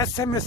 SMS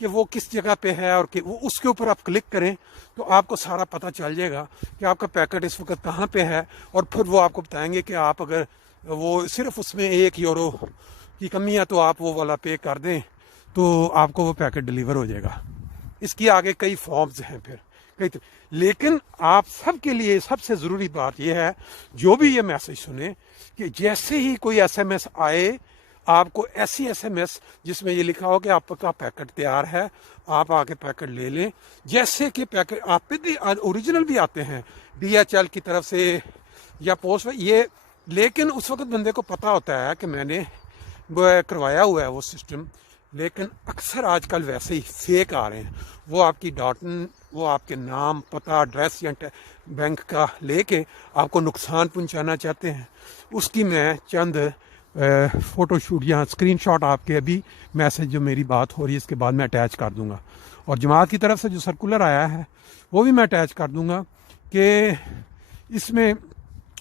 کہ وہ کس جگہ پہ ہے اور کہ وہ اس کے اوپر آپ کلک کریں تو آپ کو سارا پتہ چل جائے گا کہ آپ کا پیکٹ اس وقت کہاں پہ ہے، اور پھر وہ آپ کو بتائیں گے کہ آپ اگر وہ صرف اس میں 1 یورو کی کمی ہے تو آپ وہ والا پے کر دیں تو آپ کو وہ پیکٹ ڈلیور ہو جائے گا۔ اس کی آگے کئی فارمز ہیں پھر لیکن آپ سب کے لیے سب سے ضروری بات یہ ہے، جو بھی یہ میسج سنیں، کہ جیسے ہی کوئی ایس ایم ایس آئے، آپ کو ایسی ایس ایم ایس جس میں یہ لکھا ہو کہ آپ کا پیکٹ تیار ہے، آپ آ کے پیکٹ لے لیں۔ جیسے کہ پیکٹ آپ پہ بھی اوریجنل بھی آتے ہیں ڈی ایچ ایل کی طرف سے یا پوسٹ یہ، لیکن اس وقت بندے کو پتہ ہوتا ہے کہ میں نے کروایا ہوا ہے وہ سسٹم، لیکن اکثر آج کل ویسے ہی فیک آ رہے ہیں۔ وہ آپ کی وہ آپ کے نام، پتہ، ایڈریس یا بینک کا لے کے آپ کو نقصان پہنچانا چاہتے ہیں۔ اس کی میں چند فوٹو شوٹ یا اسکرین شاٹ آپ کے ابھی میسج جو میری بات ہو رہی ہے اس کے بعد میں اٹیچ کر دوں گا، اور جماعت کی طرف سے جو سرکولر آیا ہے وہ بھی میں اٹیچ کر دوں گا کہ اس میں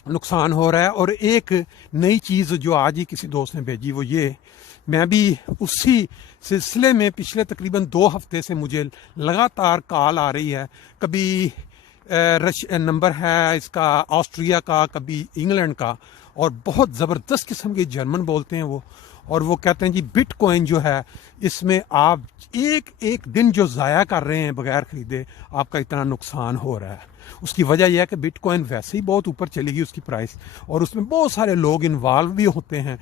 نقصان ہو رہا ہے۔ اور ایک نئی چیز جو آج ہی کسی دوست نے بھیجی وہ یہ، میں بھی اسی سلسلے میں پچھلے تقریباً 2 ہفتے سے مجھے لگاتار کال آ رہی ہے، کبھی نمبر ہے اس کا آسٹریا کا، کبھی انگلینڈ کا، اور بہت زبردست قسم کے جرمن بولتے ہیں وہ، اور وہ کہتے ہیں جی بٹ کوائن جو ہے اس میں آپ ایک دن جو ضائع کر رہے ہیں بغیر خریدے، آپ کا اتنا نقصان ہو رہا ہے۔ اس کی وجہ یہ ہے کہ بٹ کوائن ویسے ہی بہت اوپر چلے گی اس کی پرائس، اور اس میں بہت سارے لوگ انوالو بھی ہوتے ہیں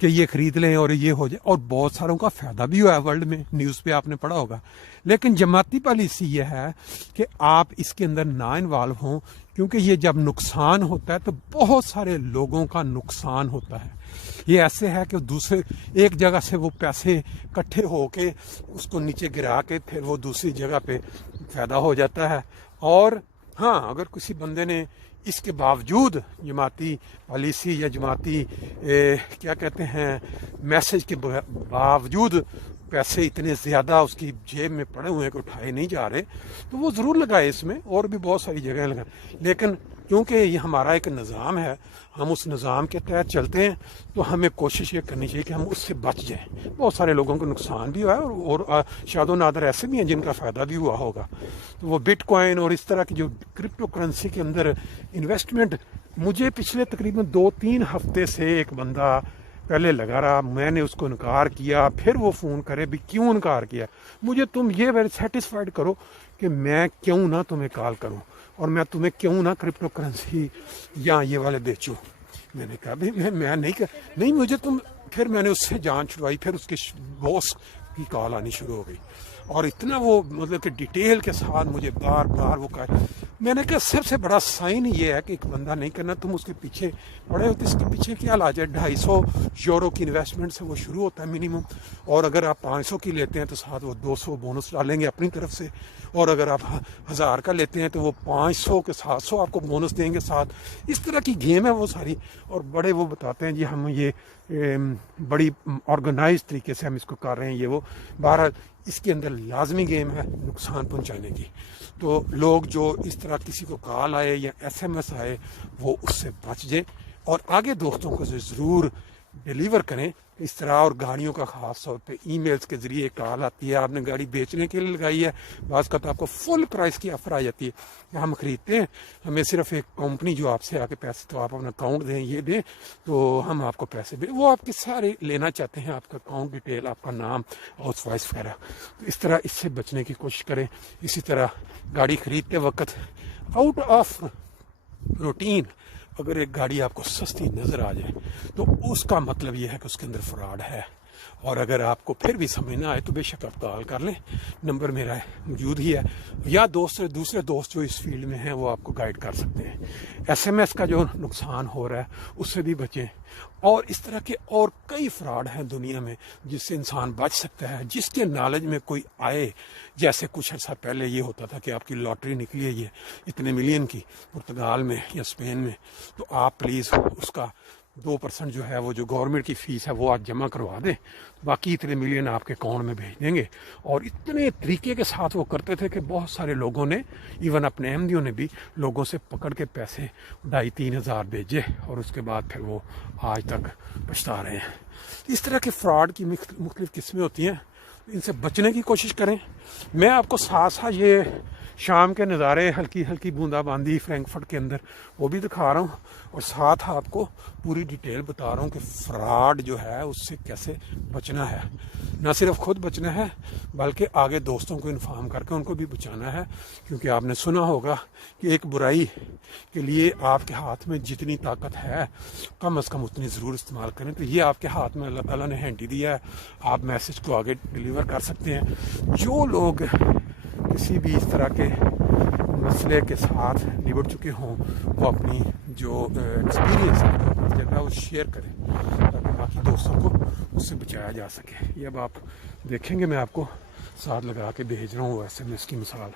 کہ یہ خرید لیں اور یہ ہو جائے، اور بہت ساروں کا فائدہ بھی ہوا ہے ورلڈ میں، نیوز پہ آپ نے پڑھا ہوگا۔ لیکن جماعتی پالیسی یہ ہے کہ آپ اس کے اندر نہ انوالو ہوں، کیونکہ یہ جب نقصان ہوتا ہے تو بہت سارے لوگوں کا نقصان ہوتا ہے۔ یہ ایسے ہے کہ دوسرے ایک جگہ سے وہ پیسے اکٹھے ہو کے اس کو نیچے گرا کے پھر وہ دوسری جگہ پہ فائدہ ہو جاتا ہے۔ اور ہاں، اگر کسی بندے نے اس کے باوجود جماعتی پالیسی یا جماعتی کیا کہتے ہیں میسج کے باوجود پیسے اتنے زیادہ اس کی جیب میں پڑے ہوئے ہیں کہ اٹھائے نہیں جا رہے، تو وہ ضرور لگائے، اس میں اور بھی بہت ساری جگہیں لگائیں، لیکن کیونکہ یہ ہمارا ایک نظام ہے، ہم اس نظام کے تحت چلتے ہیں، تو ہمیں کوشش یہ کرنی چاہیے کہ ہم اس سے بچ جائیں۔ بہت سارے لوگوں کو نقصان بھی ہوا ہے، اور شاد و نادر ایسے بھی ہیں جن کا فائدہ بھی ہوا ہوگا۔ تو وہ بٹ کوائن اور اس طرح کی جو کرپٹو کرنسی کے اندر انویسٹمنٹ، مجھے پچھلے تقریباً 2-3 ہفتے سے ایک بندہ پہلے لگا رہا، میں نے اس کو انکار کیا، پھر وہ فون کرے بھی کیوں انکار کیا، مجھے تم یہ سیٹسفائڈ کرو کہ میں کیوں نہ تمہیں کال کروں، اور میں تمہیں کیوں نہ کرپٹو کرنسی یا یہ والے بیچوں۔ میں نے کہا بھائی میں نہیں مجھے تم، پھر میں نے اس سے جان چھڑوائی، پھر اس کے باس کی کال آنی شروع ہو گئی، اور اتنا وہ مطلب کہ ڈیٹیل کے ساتھ مجھے بار بار وہ کہا۔ میں نے کہا سب سے بڑا سائن یہ ہے کہ ایک بندہ نہیں کرنا، تم اس کے پیچھے پڑے ہوتے، اس کے پیچھے کیا علاج ہے؟ 250 یورو کی انویسٹمنٹ سے وہ شروع ہوتا ہے منیمم، اور اگر آپ 500 کی لیتے ہیں تو ساتھ وہ 200 بونس ڈالیں گے اپنی طرف سے، اور اگر آپ 1000 کا لیتے ہیں تو وہ 500 کے 700 آپ کو بونس دیں گے ساتھ۔ اس طرح کی گیم ہے وہ ساری، اور بڑے وہ بتاتے ہیں جی ہم یہ بڑی آرگنائز طریقے سے ہم اس کو کر رہے ہیں، یہ وہ۔ بہرحال اس کے اندر لازمی گیم ہے نقصان پہنچانے کی، تو لوگ جو اس طرح کسی کو کال آئے یا ایس ایم ایس آئے وہ اس سے بچ جائیں، اور آگے دوستوں کو ضرور ڈیلیور کریں اس طرح۔ اور گاڑیوں کا خاص طور پہ ای میلز کے ذریعے کال آتی ہے، آپ نے گاڑی بیچنے کے لیے لگائی ہے، بعض کا تو آپ کو فل پرائس کی آفر آ جاتی ہے کہ ہم خریدتے ہیں، ہمیں صرف ایک کمپنی جو آپ سے آ کے پیسے، تو آپ اپنا اکاؤنٹ دیں، یہ دیں تو ہم آپ کو پیسے دیں، وہ آپ کے سارے لینا چاہتے ہیں، آپ کا اکاؤنٹ ڈیٹیل، آپ کا نام، ہاؤس وائف وغیرہ۔ تو اس طرح اس سے بچنے کی کوشش کریں۔ اسی طرح گاڑی خریدتے وقت آؤٹ آف روٹین اگر ایک گاڑی آپ کو سستی نظر آ جائے تو اس کا مطلب یہ ہے کہ اس کے اندر فراڈ ہے، اور اگر آپ کو پھر بھی سمجھ نہ آئے تو بے شک آپ کال کر لیں، نمبر میرا موجود ہی ہے، یا دوسرے دوست جو اس فیلڈ میں ہیں وہ آپ کو گائیڈ کر سکتے ہیں۔ ایس ایم ایس کا جو نقصان ہو رہا ہے اس سے بھی بچیں، اور اس طرح کے اور کئی فراڈ ہیں دنیا میں جس سے انسان بچ سکتا ہے۔ جس کے نالج میں کوئی آئے، جیسے کچھ عرصہ پہلے یہ ہوتا تھا کہ آپ کی لاٹری نکلی ہے یہ اتنے ملین کی پرتگال میں یا اسپین میں، تو آپ پلیز اس کا 2% جو ہے وہ جو گورنمنٹ کی فیس ہے وہ آپ جمع کروا دیں، باقی اتنے ملین آپ کے اکاؤنٹ میں بھیج دیں گے۔ اور اتنے طریقے کے ساتھ وہ کرتے تھے کہ بہت سارے لوگوں نے، ایون اپنے احمدیوں نے بھی، لوگوں سے پکڑ کے پیسے 2500-3000 ہزار بھیجے، اور اس کے بعد پھر وہ آج تک پچھتا رہے ہیں۔ اس طرح کے فراڈ کی مختلف قسمیں ہوتی ہیں، ان سے بچنے کی کوشش کریں. میں آپ کو ساتھ ساتھ یہ شام کے نظارے ہلکی ہلکی بوندا باندی فرینکفرٹ کے اندر وہ بھی دکھا رہا ہوں, اور ساتھ آپ کو پوری ڈیٹیل بتا رہا ہوں کہ فراڈ جو ہے اس سے کیسے بچنا ہے. نہ صرف خود بچنا ہے بلکہ آگے دوستوں کو انفارم کر کے ان کو بھی بچانا ہے, کیونکہ آپ نے سنا ہوگا کہ ایک برائی کے لیے آپ کے ہاتھ میں جتنی طاقت ہے کم از کم اتنی ضرور استعمال کریں. تو یہ آپ کے ہاتھ میں اللہ تعالیٰ نے ہینڈی دیا ہے, آپ میسج کو آگے ڈیلیور کر سکتے ہیں. جو لوگ کسی بھی اس طرح کے مسئلے کے ساتھ نبٹ چکے ہوں وہ اپنی جو ایکسپیرینس ہے اس جگہ وہ شیئر کریں تاکہ باقی دوستوں کو اس سے بچایا جا سکے. یہ اب آپ دیکھیں گے, میں آپ کو ساتھ لگا کے بھیج رہا ہوں SMS کی مثال.